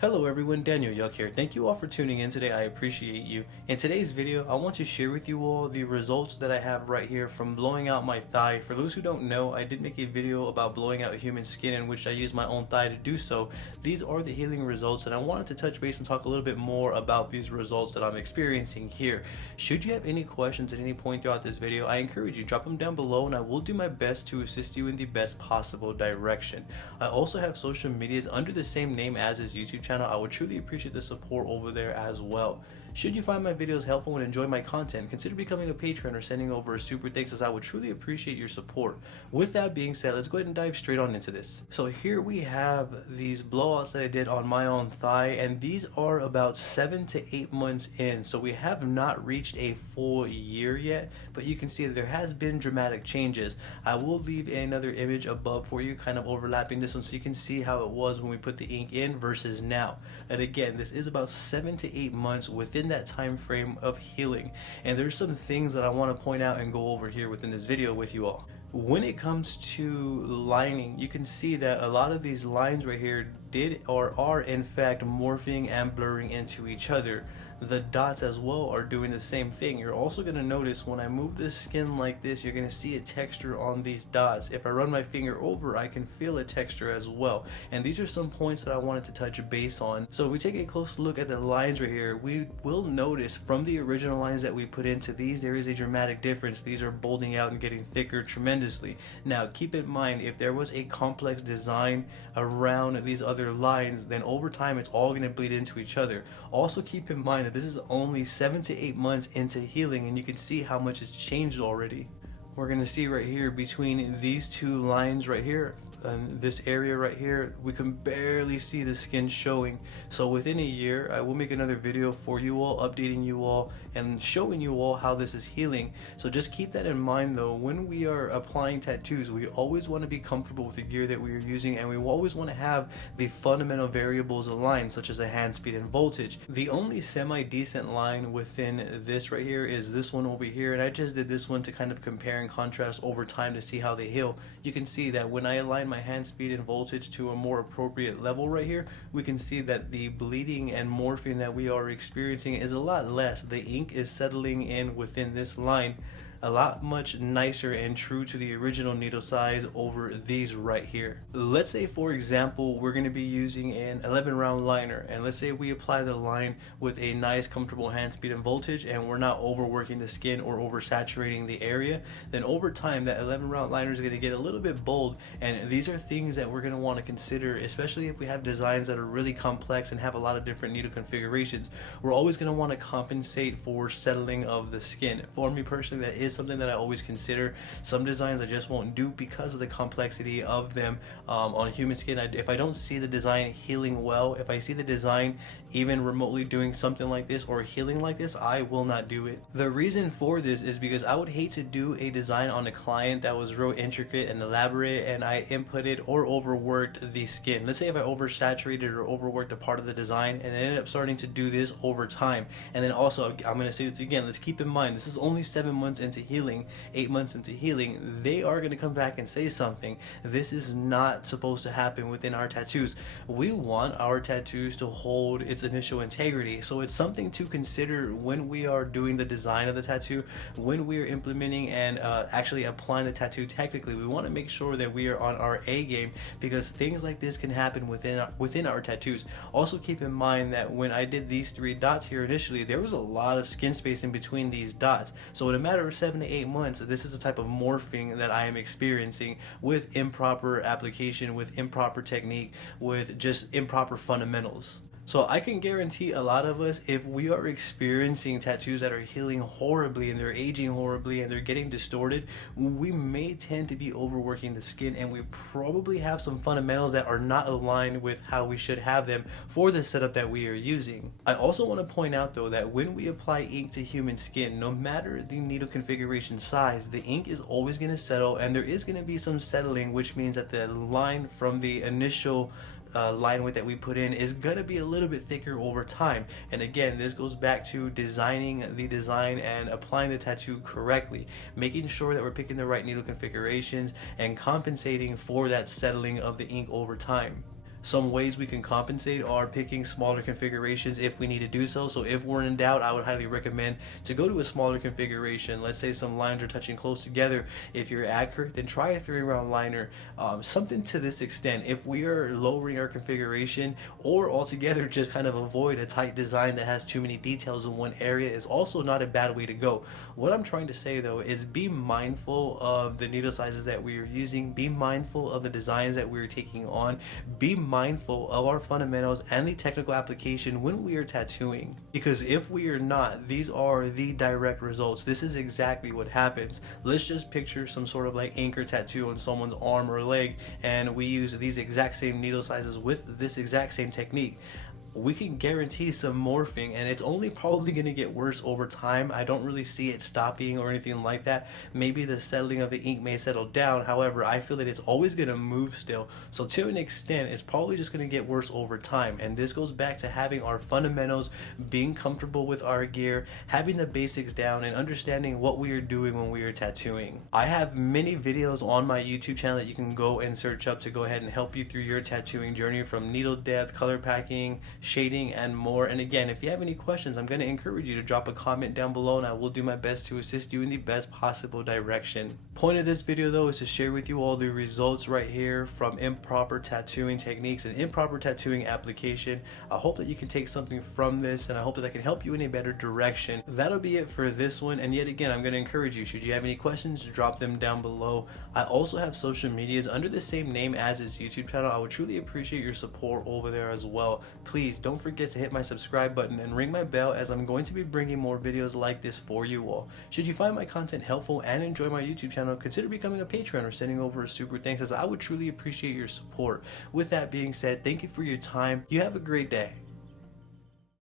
Hello everyone, Daniel Yuck here. Thank you all for tuning in today. I appreciate you. In today's video, I want to share with you all the results that I have right here from blowing out my thigh. For those who don't know, I did make a video about blowing out human skin in which I used my own thigh to do so. These are the healing results, and I wanted to touch base and talk a little bit more about these results that I'm experiencing here. Should you have any questions at any point throughout this video, I encourage you, drop them down below and I will do my best to assist you in the best possible direction. I also have social medias under the same name as this YouTube channel. I would truly appreciate the support over there as well. Should you find my videos helpful and enjoy my content, consider becoming a patron or sending over a super thanks, as I would truly appreciate your support. With that being said, let's go ahead and dive straight on into this. So here we have these blowouts that I did on my own thigh, and these are about 7 to 8 months in. So we have not reached a full year yet, but you can see that there has been dramatic changes. I will leave another image above for you, kind of overlapping this one, so you can see how it was when we put the ink in versus now. And again, this is about 7 to 8 months within that time frame of healing, and there's some things that I want to point out and go over here within this video with you all. When it comes to lining, you can see that a lot of these lines right here did or are in fact morphing and blurring into each other. The dots as well are doing the same thing. You're also going to notice when I move the skin like this, you're going to see a texture on these dots. If I run my finger over, I can feel a texture as well. And these are some points that I wanted to touch base on. So if we take a close look at the lines right here, we will notice from the original lines that we put into these, there is a dramatic difference. These are bolding out and getting thicker tremendously. Now keep in mind, if there was a complex design around these other lines, then over time it's all going to bleed into each other. Also keep in mind that this is only 7 to 8 months into healing, and you can see how much has changed already. We're going to see right here between these two lines right here, and this area right here, we can barely see the skin showing. So within a year, I will make another video for you all, updating you all and showing you all how this is healing. So just keep that in mind though. When we are applying tattoos, we always want to be comfortable with the gear that we are using, and we always want to have the fundamental variables aligned, such as the hand speed and voltage. The only semi-decent line within this right here is this one over here, and I just did this one to kind of compare and contrast over time to see how they heal. You can see that when I align my hand speed and voltage to a more appropriate level right here, we can see that the bleeding and morphine that we are experiencing is a lot less. The ink is settling in within this line a lot much nicer and true to the original needle size over these right here. Let's say for example we're going to be using an 11 round liner, and let's say we apply the line with a nice comfortable hand speed and voltage, and we're not overworking the skin or oversaturating the area. Then over time that 11 round liner is going to get a little bit bold, and these are things that we're going to want to consider, especially if we have designs that are really complex and have a lot of different needle configurations. We're always going to want to compensate for settling of the skin. For me personally, that is something that I always consider. Some designs I just won't do because of the complexity of them on human skin. If I don't see the design healing well, if I see the design even remotely doing something like this or healing like this, I will not do it. The reason for this is because I would hate to do a design on a client that was real intricate and elaborate, and I inputted or overworked the skin. Let's say if I oversaturated or overworked a part of the design and it ended up starting to do this over time. And then also, I'm going to say this again, let's keep in mind this is only 7 months into healing, 8 months into healing. They are going to come back and say something. This is not supposed to happen within our tattoos. We want our tattoos to hold its initial integrity, so it's something to consider when we are doing the design of the tattoo. When we are implementing and actually applying the tattoo technically, we want to make sure that we are on our A game, because things like this can happen within our tattoos. Also keep in mind that when I did these 3 dots here initially, there was a lot of skin space in between these dots. So in a matter of 7 to 8 months, this is the type of morphing that I am experiencing with improper application, with improper technique, with just improper fundamentals. So I can guarantee a lot of us, if we are experiencing tattoos that are healing horribly and they're aging horribly and they're getting distorted, we may tend to be overworking the skin, and we probably have some fundamentals that are not aligned with how we should have them for the setup that we are using. I also want to point out though that when we apply ink to human skin, no matter the needle configuration size, the ink is always going to settle, and there is going to be some settling, which means that the line from the initial line width that we put in is going to be a little bit thicker over time. And again, this goes back to designing the design and applying the tattoo correctly, making sure that we're picking the right needle configurations and compensating for that settling of the ink over time. Some ways we can compensate are picking smaller configurations if we need to do so. So if we're in doubt, I would highly recommend to go to a smaller configuration. Let's say some lines are touching close together. If you're accurate, then try a 3-round liner. Something to this extent. If we are lowering our configuration, or altogether just kind of avoid a tight design that has too many details in one area, is also not a bad way to go. What I'm trying to say though is be mindful of the needle sizes that we are using, be mindful of the designs that we're taking on, be mindful of our fundamentals and the technical application when we are tattooing. Because if we are not, these are the direct results. This is exactly what happens. Let's just picture some sort of like anchor tattoo on someone's arm or leg, and we use these exact same needle sizes with this exact same technique. We can guarantee some morphing, and it's only probably going to get worse over time. I don't really see it stopping or anything like that. Maybe the settling of the ink may settle down. However, I feel that it's always going to move still. So to an extent, it's probably just going to get worse over time. And this goes back to having our fundamentals, being comfortable with our gear, having the basics down, and understanding what we are doing when we are tattooing. I have many videos on my YouTube channel that you can go and search up to go ahead and help you through your tattooing journey, from needle depth, color packing, shading, and more. And again, if you have any questions, I'm going to encourage you to drop a comment down below, and I will do my best to assist you in the best possible direction. Point of this video though is to share with you all the results right here from improper tattooing techniques and improper tattooing application. I hope that you can take something from this, and I hope that I can help you in a better direction. That'll be it for this one, and yet again, I'm going to encourage you, should you have any questions, drop them down below. I also have social medias under the same name as this YouTube channel. I would truly appreciate your support over there as well. Please don't forget to hit my subscribe button and ring my bell, as I'm going to be bringing more videos like this for you all. Should you find my content helpful and enjoy my YouTube channel, consider becoming a patron or sending over a super thanks, as I would truly appreciate your support. With that being said, thank you for your time. You have a great day.